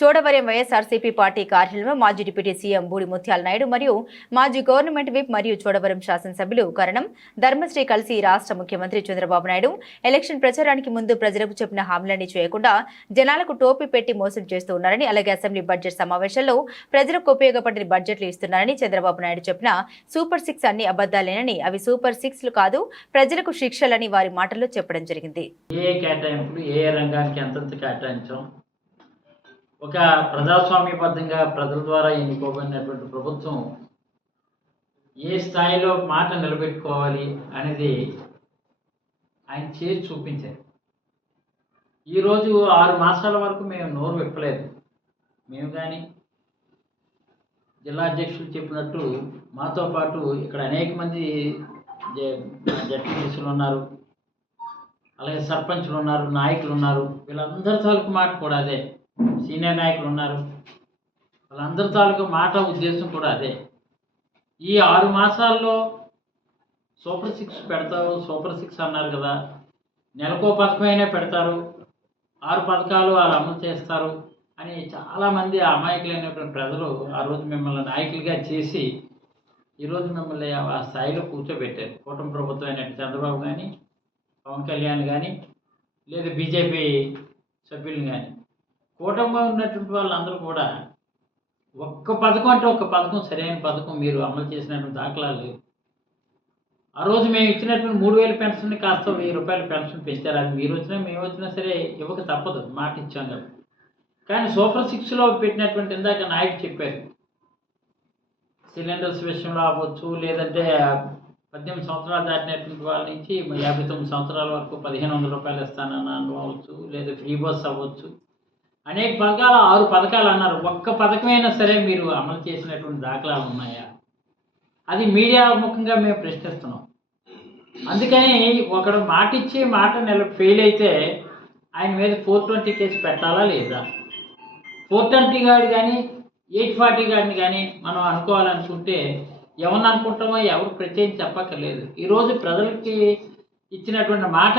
Chodavaram YSRCP party కార్యాలయంలో మాజీ deputy CM Budi ముత్యాల నాయుడు మరియు మాజీ గవర్నమెంట్ విప్ మరియు చోడవరం శాసనసభ్యులు కరణం ధర్మశ్రీ కలిసి రాష్ట్ర ముఖ్యమంత్రి చంద్రబాబు నాయుడు ఎలక్షన్ ప్రచారానికి ముందు ప్రజలకు చెప్పిన హామీలన్నీ చేయకుండా జనాలకు టోపీ పెట్టి మోసం చేస్తూ ఉన్నారని, అలాగే అసెంబ్లీ బడ్జెట్ సమావేశంలో ప్రజలకు ఉపయోగపడిన బడ్జెట్లు ఇస్తున్నారని చంద్రబాబు నాయుడు చెప్పిన సూపర్ 6 అన్ని అబద్దాలేనని, అవి సూపర్ 6లు కాదు, ప్రజలకు శిక్షలని వారి మాటల్లో చెప్పడం జరిగింది. ఒక ప్రజాస్వామ్యబద్ధంగా ప్రజల ద్వారా ఎన్నుకోబడినటువంటి ప్రభుత్వం ఏ స్థాయిలో మాట నిలబెట్టుకోవాలి అనేది ఆయన చేసి చూపించారు. ఈరోజు 6 మాసాల వరకు మేము నోరు విప్పలేదు. మేము కానీ జిల్లా అధ్యక్షులు చెప్పినట్టు మాతో పాటు ఇక్కడ అనేక మంది జడ్పీటీసీలు ఉన్నారు, అలాగే సర్పంచ్లు ఉన్నారు, నాయకులు ఉన్నారు. వీళ్ళందరి తాలూకు మాట కూడా అదే. సీనియర్ నాయకులు ఉన్నారు, వాళ్ళందరి తాలూకు మాట ఉద్దేశం కూడా అదే. ఈ 6 మాసాల్లో సూపర్ 6 పెడతారు, సూపర్ 6 అన్నారు కదా, నెలకో పథకమైనా పెడతారు, 6 పథకాలు వాళ్ళు అమలు చేస్తారు అని చాలామంది అమాయకులైనటువంటి ప్రజలు ఆ రోజు మిమ్మల్ని నాయకులుగా చేసి ఈరోజు మిమ్మల్ని ఆ స్థాయిలో కూర్చోబెట్టారు. కూటమి ప్రభుత్వం అయినట్టు చంద్రబాబు కానీ, పవన్ కళ్యాణ్ కానీ, లేదా బీజేపీ సభ్యులు కానీ, కూటమిగా ఉన్నటువంటి వాళ్ళందరూ కూడా ఒక్క పథకం అంటే ఒక్క పథకం సరైన పథకం మీరు అమలు చేసినటువంటి దాఖలాలు లేవు. ఆ రోజు మేము ఇచ్చినటువంటి 3000 పెన్షన్ని కాస్త 1000 రూపాయల పెన్షన్ పెంచారు. అది మీరు వచ్చినా మేము వచ్చినా సరే ఇవ్వక తప్పదు, మాట ఇచ్చాం కదా. కానీ సూపర్ 6లో పెట్టినటువంటి ఇందాక నాయకుడు చెప్పారు, సిలిండర్స్ విషయంలో అవ్వచ్చు, లేదంటే 18 సంవత్సరాలు దాటినటువంటి వాళ్ళ నుంచి 59 సంవత్సరాల వరకు 1500 రూపాయలు ఇస్తానని అవ్వచ్చు, లేదా ఫ్రీ బస్ అవ్వచ్చు, అనేక పథకాలు 6 పథకాలు అన్నారు. ఒక్క పథకమైనా సరే మీరు అమలు చేసినటువంటి దాఖలాలు ఉన్నాయా? అది మీడియా ముఖంగా మేము ప్రశ్నిస్తున్నాం. అందుకని ఒకడు మాట ఇచ్చి మాట ఫెయిల్ అయితే ఆయన మీద 420 కేసు పెట్టాలా లేదా? 420 గాడు కానీ 840 గాడిని కానీ మనం అనుకోవాలనుకుంటే ఎవరిని అనుకుంటామో ఎవరు ప్రత్యేకించి చెప్పక్కర్లేదు. ఈరోజు ప్రజలకి ఇచ్చినటువంటి మాట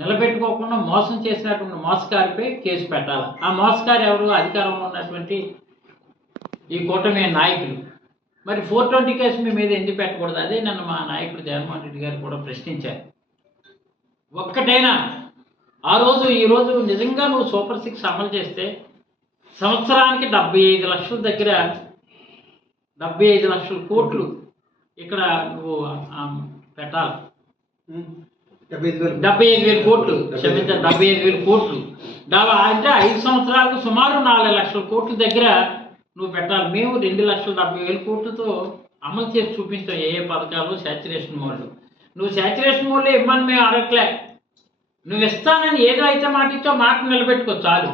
నిలబెట్టుకోకుండా మోసం చేసినటువంటి మోసకారిపై కేసు పెట్టాలి. ఆ మోసకారి ఎవరు? అధికారంలో ఉన్నటువంటి ఈ కూటమి నాయకులు. మరి 420 కేసు మీ మీద ఎందుకు పెట్టకూడదు? అదే నన్ను మా నాయకుడు జగన్మోహన్ రెడ్డి గారు కూడా ప్రశ్నించారు. ఒక్కటైనా ఆ రోజు ఈరోజు నిజంగా నువ్వు సూపర్ 6 అమలు చేస్తే సంవత్సరానికి 75 లక్షల దగ్గర 75 లక్షల కోట్లు ఇక్కడ నువ్వు పెట్టాలి. 75,000 కోట్లు, క్షమించాలి, 75,000 కోట్లు. అంటే 5 సంవత్సరాలకు సుమారు 4 లక్షల కోట్ల దగ్గర నువ్వు పెట్టాలి. మేము 2,70,000 కోట్లతో అమలు చేసి చూపించాం ఏ పథకాలు శాచ్యురేషన్ మోడ్లు. నువ్వు శాచ్యురేషన్ మోడ్లో ఇవ్వమని మేము అడగట్లే. నువ్వు ఇస్తానని ఏదో అయితే మాట ఇచ్చో మాట నిలబెట్టుకో చాలు.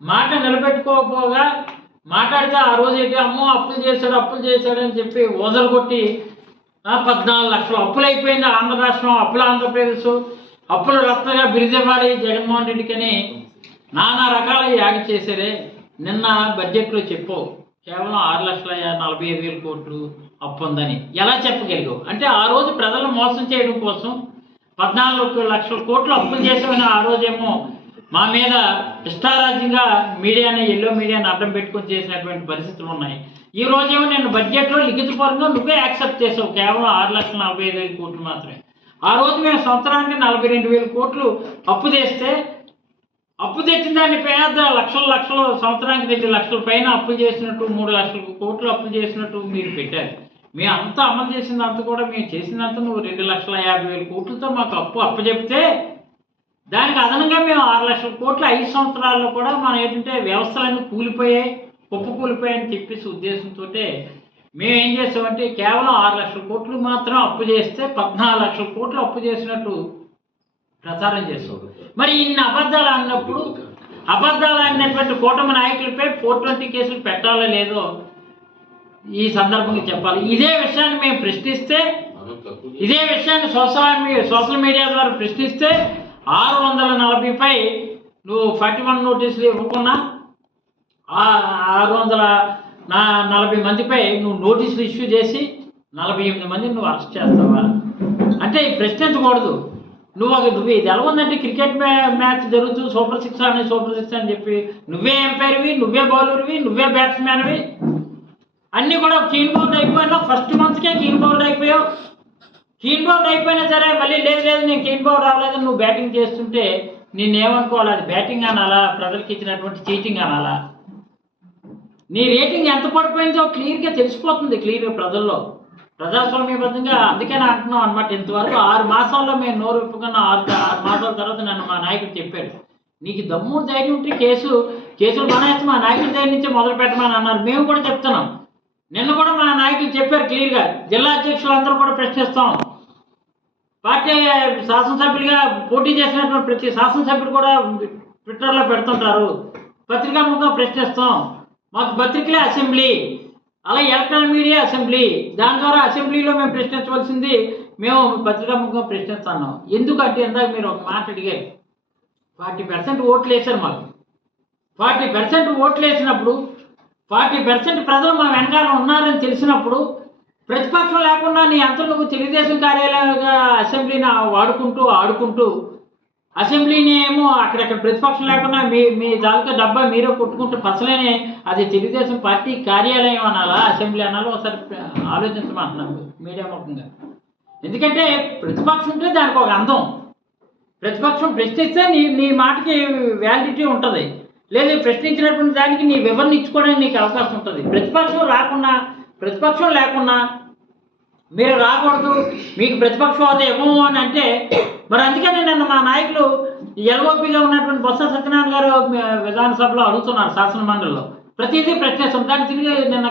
మాట నిలబెట్టుకోకపోగా మాట్లాడితే ఆ రోజు ఏంటి అమ్మో అప్పులు చేశాడు అని చెప్పి ఓజలు కొట్టి 14 లక్షలు అప్పులు అయిపోయింది ఆంధ్ర రాష్ట్రం, అప్పుల ఆంధ్రప్రదేశ్, అప్పుల రత్నగా బిరుదివ్వాలి జగన్మోహన్ రెడ్డికని నానా రకాల యాగి చేశారే. నిన్న బడ్జెట్లో చెప్పు కేవలం 6,45,000 కోట్లు అప్పు ఉందని ఎలా చెప్పగలిగావు? అంటే ఆ రోజు ప్రజలను మోసం చేయడం కోసం 14 లక్షల కోట్లు అప్పులు చేసామని ఆ రోజేమో మా మీద ఇష్టారాజ్యంగా మీడియాని, ఎల్లో మీడియాని అడ్డం పెట్టుకొని చేసినటువంటి పరిస్థితులు ఉన్నాయి. ఈ రోజేమో నేను బడ్జెట్లో లిఖితపూర్వకంగా నువ్వే యాక్సెప్ట్ చేసావు కేవలం 6,45,000 కోట్లు మాత్రమే. ఆ రోజు మేము సంవత్సరానికి 42,000 కోట్లు అప్పు తెస్తే అప్పు తెచ్చిన దాన్ని పేద లక్షలు సంవత్సరానికి 2 లక్షల పైన అప్పులు చేసినట్టు 3 లక్షల కోట్లు అప్పులు చేసినట్టు మీరు పెట్టారు. మేము అంతా అమలు చేసినంత కూడా మేము చేసినంత నువ్వు 2,50,000 కోట్లతో మాకు అప్పచెప్తే దానికి అదనంగా మేము 6 లక్షల కోట్లు 5 సంవత్సరాల్లో కూడా మనం ఏంటంటే వ్యవస్థలన్నీ కూలిపోయాయి, కుప్పకూలిపోయాయని చెప్పేసి ఉద్దేశంతో మేము ఏం చేసామంటే కేవలం 6 లక్షల కోట్లు మాత్రం అప్పు చేస్తే 14 లక్షల కోట్లు అప్పు చేసినట్టు ప్రచారం చేసాం. మరి ఇన్ని అబద్ధాలు అన్నప్పుడు అబద్ధాలు అన్నటువంటి కూటమి నాయకులపై 420 కేసులు పెట్టాలో లేదో ఈ సందర్భంగా చెప్పాలి. ఇదే విషయాన్ని మేము ప్రశ్నిస్తే, ఇదే విషయాన్ని సోషల్ మీడియా ద్వారా ప్రశ్నిస్తే 640పై నువ్వు 41 నోటీసులు ఇవ్వకున్నా 640 మందిపై నువ్వు నోటీసులు ఇష్యూ చేసి 48 మందిని నువ్వు అరెస్ట్ చేస్తావా? అంటే ప్రశ్నించకూడదు. నువ్వు ఇది ఎలా ఉందంటే క్రికెట్ మ్యాచ్ జరుగుతూ సూపర్ 6 అని చెప్పి నువ్వే ఎంపైర్వి, నువ్వే బౌలర్వి, నువ్వే బ్యాట్స్మెన్వి, అన్నీ కూడా క్లీన్ బౌల్డ్ అయిపోయినావు. ఫస్ట్ మంత్కే క్లీన్ బౌల్డ్ అయిపోయావు. క్లీన్ బౌల్డ్ అయిపోయినా సరే మళ్ళీ లేదు నేను క్లీన్ బౌల్డ్ రావలేదు నువ్వు బ్యాటింగ్ చేస్తుంటే నిన్నేమనుకోవాలి? అది బ్యాటింగ్ అనాలా, ప్రజలకు ఇచ్చినటువంటి చీటింగ్ అనాలా? నీ రేటింగ్ ఎంత పడిపోయిందో క్లియర్గా తెలిసిపోతుంది, క్లియర్గా ప్రజల్లో ప్రజాస్వామ్యబద్ధంగా. అందుకే నేను అంటున్నాం అనమాట. ఇంతవరకు 6 మాసాల్లో మేము నోరు విప్పుకున్న 6 మాసాల తర్వాత నన్ను మా నాయకుడు చెప్పాడు, నీకు దమ్ము ధైర్యం ఉంటే కేసులు బనాయిస్తే మా నాయకుడి దగ్గర నుంచి మొదలు పెట్టమని అన్నారు. మేము కూడా చెప్తున్నాం. నిన్న కూడా మా నాయకులు చెప్పారు క్లియర్గా, జిల్లా అధ్యక్షులు అందరూ కూడా ప్రశ్నిస్తాం. పార్టీ శాసనసభ్యులుగా పోటీ చేసినటువంటి ప్రతి శాసనసభ్యుడు కూడా ట్విట్టర్లో పెడుతుంటారు, పత్రికాముఖంగా ప్రశ్నిస్తాం. మాకు పత్రికలే అసెంబ్లీ, అలాగే ఎలక్ట్రానిక్ మీడియా అసెంబ్లీ. దాని ద్వారా అసెంబ్లీలో మేము ప్రశ్నించవలసింది మేము పత్రికాముఖంగా ప్రశ్నిస్తున్నాం. ఎందుకంటే ఇందాక మీరు ఒక మాట అడిగారు, 40% ఓట్లు వేశారు మాకు. 40% ఓట్లు వేసినప్పుడు 40% ప్రజలు మా వెనకాల ఉన్నారని తెలిసినప్పుడు ప్రతిపక్షం లేకుండా నీ అంతా నువ్వు తెలుగుదేశం కార్యాలయంగా అసెంబ్లీని ఆడుకుంటూ అసెంబ్లీని ఏమో అక్కడక్కడ ప్రతిపక్షం లేకుండా మీ దాకా డబ్బా మీరే కొట్టుకుంటూ పసలేనే అది తెలుగుదేశం పార్టీ కార్యాలయం అనాలా, అసెంబ్లీ అనాలా? ఒకసారి ఆలోచించమంటున్నాను మీడియా ముఖంగా. ఎందుకంటే ప్రతిపక్షం ఉంటే దానికి ఒక అందం. ప్రతిపక్షం ప్రశ్నిస్తే నీ మాటకి వ్యాలిడిటీ ఉంటుంది, లేదు ప్రశ్నించినటువంటి దానికి నీ వివరణ ఇచ్చుకోవడానికి నీకు అవకాశం ఉంటుంది. ప్రతిపక్షం లేకుండా మీరు రాకూడదు, మీకు ప్రతిపక్ష హోదా ఇవ్వము అని అంటే మరి అందుకనే నిన్న మా నాయకులు ఎల్ఓపిగా ఉన్నటువంటి బొత్స సత్యనారాయణ గారు విధానసభలో అడుగుతున్నారు, శాసన మండలిలో ప్రతిదీ ప్రశ్నిస్తాం. దాన్ని తిరిగి నిన్న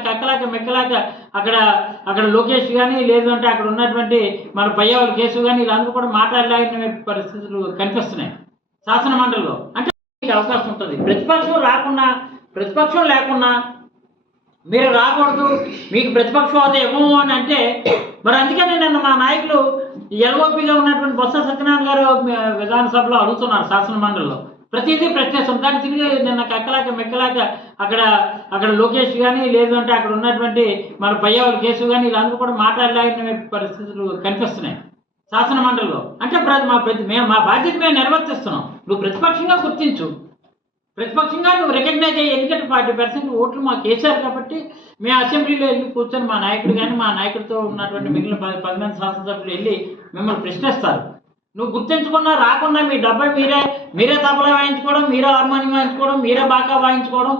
మెక్కలాక అక్కడ లోకేష్ కానీ లేదు అంటే అక్కడ ఉన్నటువంటి మన పయ్యావుల కేసు కానీ వీళ్ళందరూ కూడా మాట్లాడలేని పరిస్థితులు కనిపిస్తున్నాయి శాసన మండలిలో. అంటే అవకాశం ఉంటుంది. ప్రతిపక్షం లేకుండా మీరు రాకూడదు, మీకు ప్రతిపక్ష హోదా ఇవ్వము అని అంటే మరి అందుకనే నిన్న మా నాయకులు ఎల్ఓపిగా ఉన్నటువంటి బొత్స సత్యనారాయణ గారు విధానసభలో అడుగుతున్నారు, శాసన మండలిలో ప్రతిదీ ప్రశ్నిస్తాం. దాన్ని తిరిగి నిన్న మెక్కలాక అక్కడ లోకేష్ కానీ లేదు అంటే అక్కడ ఉన్నటువంటి మన పయ్యావుల కేసు కానీ వీళ్ళందరూ కూడా మాట్లాడలేని పరిస్థితులు కనిపిస్తున్నాయి శాసన మండలిలో. అంటే మా బాధ్యత మేము నిర్వర్తిస్తున్నాం. నువ్వు ప్రతిపక్షంగా గుర్తించు, ప్రతిపక్షంగా నువ్వు రికగ్నైజ్ అయ్యి. ఎందుకంటే 40% ఓట్లు మాకు వేశారు కాబట్టి మేము అసెంబ్లీలో వెళ్ళి కూర్చొని మా నాయకుడు కానీ మా నాయకుడితో ఉన్నటువంటి మిగిలిన 10 మంది శాసనసభ్యులు వెళ్ళి మిమ్మల్ని ప్రశ్నిస్తారు. నువ్వు గుర్తించుకున్నా రాకుండా మీ డబ్బా మీరే తబలా వాయించుకోవడం, మీరే హార్మోనియం వాయించుకోవడం, మీరే బాగా వాయించుకోవడం,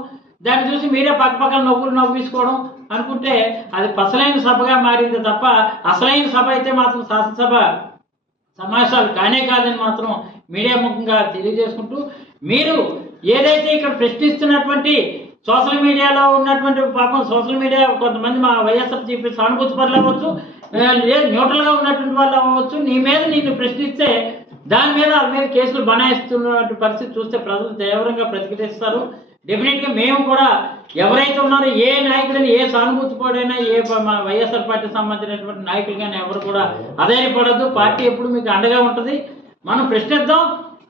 దాన్ని చూసి మీరే పక్కపక్కన నవ్వుకోవడం అనుకుంటే అది పసలైన సభగా మారింది తప్ప అసలైన సభ అయితే మాత్రం శాసనసభ సమావేశాలు కానే కాదని మాత్రం మీడియా ముఖంగా తెలియజేసుకుంటూ, మీరు ఏదైతే ఇక్కడ ప్రశ్నిస్తున్నటువంటి సోషల్ మీడియాలో ఉన్నటువంటి పాపం సోషల్ మీడియా కొంతమంది మా వైఎస్ఆర్ చెప్పి సానుభూతి పనులు అవ్వచ్చు, లేదు న్యూట్రల్గా ఉన్నటువంటి వాళ్ళు అవ్వచ్చు, నిన్ను ప్రశ్నిస్తే దాని మీద వాళ్ళ మీద కేసులు బనాయిస్తున్నటువంటి పరిస్థితి చూస్తే ప్రజలు తీవ్రంగా ప్రతిఘటిస్తారు. డెఫినెట్గా మేము కూడా ఎవరైతే ఉన్నారో ఏ నాయకుడైనా ఏ సానుభూతి పడైనా మా వైఎస్ఆర్ పార్టీకి సంబంధించినటువంటి నాయకులు కానీ ఎవరు కూడా అధైర్యపడద్దు. పార్టీ ఎప్పుడు మీకు అండగా ఉంటుంది. మనం ప్రశ్నిద్దాం,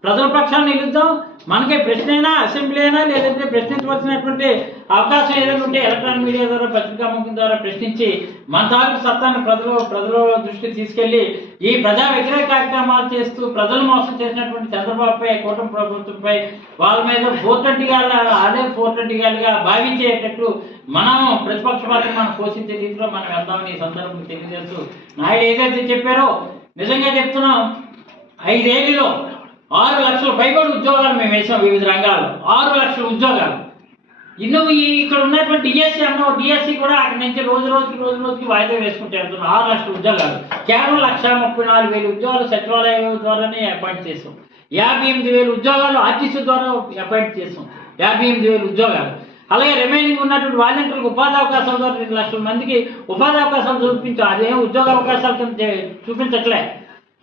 ప్రజల పక్షాన్ని నిలుద్దాం. మనకే ప్రశ్న అయినా అసెంబ్లీ అయినా లేదంటే ప్రశ్నించవలసినటువంటి అవకాశం ఏదైనా ఉంటే ఎలక్ట్రానిక్ మీడియా ద్వారా పత్రికాముఖం ద్వారా ప్రశ్నించి మన తాలూకు సత్తాన్ని ప్రజల దృష్టికి తీసుకెళ్లి ఈ ప్రజా వ్యతిరేక కార్యక్రమాలు చేస్తూ ప్రజలు మోసం చేసినటువంటి చంద్రబాబుపై కూటమి ప్రభుత్వంపై వాళ్ళ మీద 420గా భావించేటట్టు మనం ప్రతిపక్ష పార్టీ మనం పోషించే రీతిలో మనం వెళ్దామని ఈ సందర్భంగా తెలియజేస్తూ నాయుడు ఏదైతే చెప్పారో నిజంగా చెప్తున్నాం. 5 ఏళ్లలో 6 లక్షల పైబడి ఉద్యోగాలు మేము వేసాం వివిధ రంగాల్లో. 6 లక్షల ఉద్యోగాలు. నువ్వు ఇక్కడ ఉన్నటువంటి డిఎస్సి అన్నావు, డిఎస్సి కూడా అక్కడి నుంచి రోజు రోజుకి వాయిదా వేసుకుంటే వెళ్తున్నాం. 6 లక్షల ఉద్యోగాలు. కేవలం 1,34,000 ఉద్యోగాలు సచివాలయం ద్వారానే అపాయింట్ చేసాం. 58,000 ఉద్యోగాలు ఆర్టీసీ ద్వారా అపాయింట్ చేసాం. 58,000 ఉద్యోగాలు. అలాగే రిమైనింగ్ ఉన్నటువంటి వాలంటీర్లకు ఉపాధి అవకాశాల ద్వారా 2 లక్షల మందికి ఉపాధి అవకాశాలు చూపించాం. అదేం ఉద్యోగ అవకాశాలు కింద చూపించట్లే.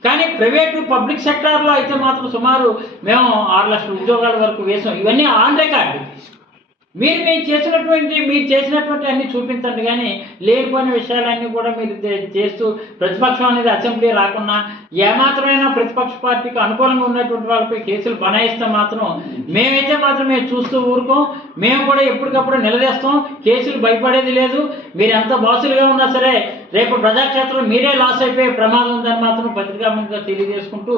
కానీ ప్రైవేటు పబ్లిక్ సెక్టార్లో అయితే మాత్రం సుమారు మేము 6 లక్షల ఉద్యోగాల వరకు వేసాం. ఇవన్నీ ఆన్ రికార్డు. మీరు చేసినటువంటి అన్ని చూపించండి, కానీ లేకపోయిన విషయాలన్నీ కూడా మీరు చేస్తూ ప్రతిపక్షం అనేది అసెంబ్లీ రాకుండా ఏమాత్రమైనా ప్రతిపక్ష పార్టీకి అనుకూలంగా ఉన్నటువంటి వాళ్ళపై కేసులు బనాయిస్తే మాత్రం మేము చూస్తూ ఊరుకోం. మేము కూడా ఎప్పటికప్పుడు నిలదీస్తాం. కేసులు భయపడేది లేదు. మీరు ఎంత బాసులుగా ఉన్నా సరే రేపు ప్రజాక్షేత్రంలో మీరే లాస్ అయిపోయే ప్రమాదం ఉందని మాత్రం పత్రికాముఖంగా తెలియజేసుకుంటూ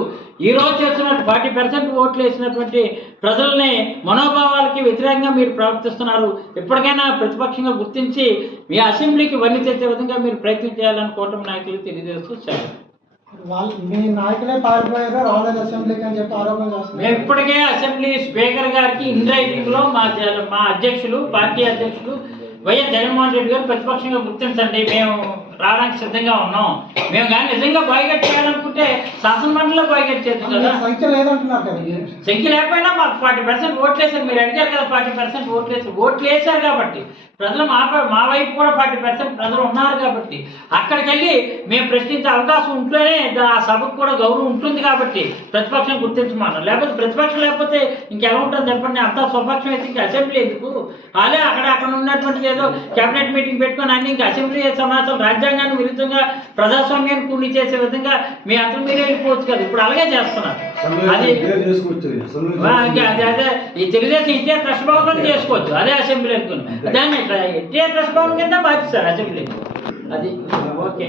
ఈ రోజు చేస్తున్నట్టు 40% ఓట్లు వేసినటువంటి ప్రజల్ని మనోభావాలకి వ్యతిరేకంగా మీరు ప్రవర్తిస్తున్నారు. ఎప్పటికైనా ప్రతిపక్షంగా గుర్తించి మీ అసెంబ్లీకి వన్నీ తెచ్చే విధంగా మీరు ప్రయత్నం చేయాలని కూటమి నాయకులు తెలియజేస్తూ సార్ మీ నాయకులే పారిపోయారు రాలేదు అసెంబ్లీకి అని చెప్పి ఆరోపణ చేస్తున్నారు. మేము ఇప్పటికే అసెంబ్లీ స్పీకర్ గారికి ఇన్ రైటింగ్ లో మా అధ్యక్షులు పార్టీ అధ్యక్షులు వైఎస్ జగన్మోహన్ రెడ్డి గారు ప్రతిపక్షంగా గుర్తించండి, మేము రావడానికి సిద్ధంగా ఉన్నాం. మేము కానీ నిజంగా బాయ్కట్ చేయాలనుకుంటే శాసనమండలిలో బాయ్కట్ చేద్దాం కదా. సంఖ్య లేదంటున్నారు కదా. సంఖ్య లేకపోయినా మాకు 40% ఓట్లు వేసారు. మీరు అడిగారు కదా 40% ఓట్లు వేసారు కాబట్టి ప్రజలు మా వైపు కూడా 40% ప్రజలు ఉన్నారు కాబట్టి అక్కడికి వెళ్ళి మేము ప్రశ్నించే అవకాశం ఉంటేనే ఆ సభకు కూడా గౌరవం ఉంటుంది కాబట్టి ప్రతిపక్షం గుర్తించమన్నారు. లేకపోతే ప్రతిపక్షం లేకపోతే ఇంకెలా ఉంటుంది చెప్పండి. అంతా స్వపక్షం అయితే ఇంకా అసెంబ్లీ ఎందుకు? అదే అక్కడ ఉన్నటువంటిది ఏదో కేబినెట్ మీటింగ్ పెట్టుకొని అన్ని ఇంకా అసెంబ్లీ సమావేశం రాజ్యాంగాన్ని విరుద్ధంగా ప్రజాస్వామ్యాన్ని కూలి చేసే విధంగా మీ అంతా మీరే వెళ్ళిపోవచ్చు కదా. ఇప్పుడు అలాగే చేస్తున్నారు. అది అదే ఈ తెలుగుదేశం ఎన్టీఆర్ ట్రస్ట్ భవన్ చేసుకోవచ్చు. అదే అసెంబ్లీ అనుకుని దాన్ని ఎన్టీఆర్ ట్రస్ట్ భవన్ కింద మార్చేస్తారు అసెంబ్లీ. అది ఓకే.